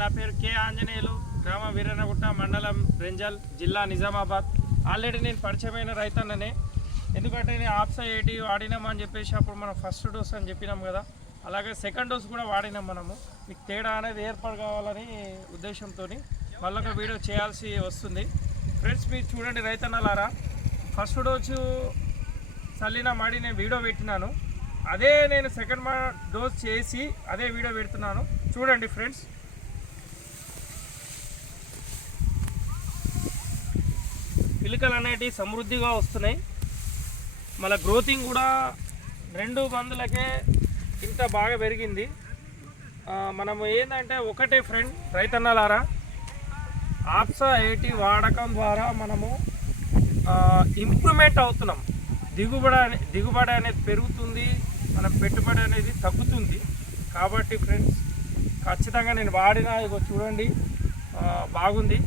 నా పేరు కే ఆంజనేయులు, గ్రామం వీరనగుట్ట, మండలం రెంజల్, జిల్లా నిజామాబాద్. ఆల్రెడీ నేను పరిచయమైన రైతన్ననే. ఎందుకంటే నేను ఆప్సా 80 వాడినామని చెప్పేసి అప్పుడు మనం ఫస్ట్ డోస్ అని చెప్పినాం కదా, అలాగే సెకండ్ డోస్ కూడా వాడినాం. మనము మీకు తేడా అనేది ఏర్పాటు కావాలని ఉద్దేశంతో మళ్ళొక వీడియో చేయాల్సి వస్తుంది. ఫ్రెండ్స్, మీరు చూడండి రైతన్నలారా, ఫస్ట్ డోసు చల్లిన మాడి నేను వీడియో పెట్టినాను. అదే నేను సెకండ్ డోస్ చేసి అదే వీడియో పెడుతున్నాను. చూడండి ఫ్రెండ్స్. పిలకలు అనేటివి సమృద్ధిగా వస్తున్నాయి. మళ్ళీ గ్రోతింగ్ కూడా 2 మందులకే ఇంత బాగా పెరిగింది. మనము ఏంటంటే ఒకటే ఫ్రెండ్ రైతన్నలారా, ఆప్సా 80 వాడకం ద్వారా మనము ఇంప్రూవ్మెంట్ అవుతున్నాం. దిగుబడి అనేది పెరుగుతుంది, మన పెట్టుబడి అనేది తగ్గుతుంది. కాబట్టి ఫ్రెండ్స్, ఖచ్చితంగా నేను వాడినా, ఇగో చూడండి బాగుంది.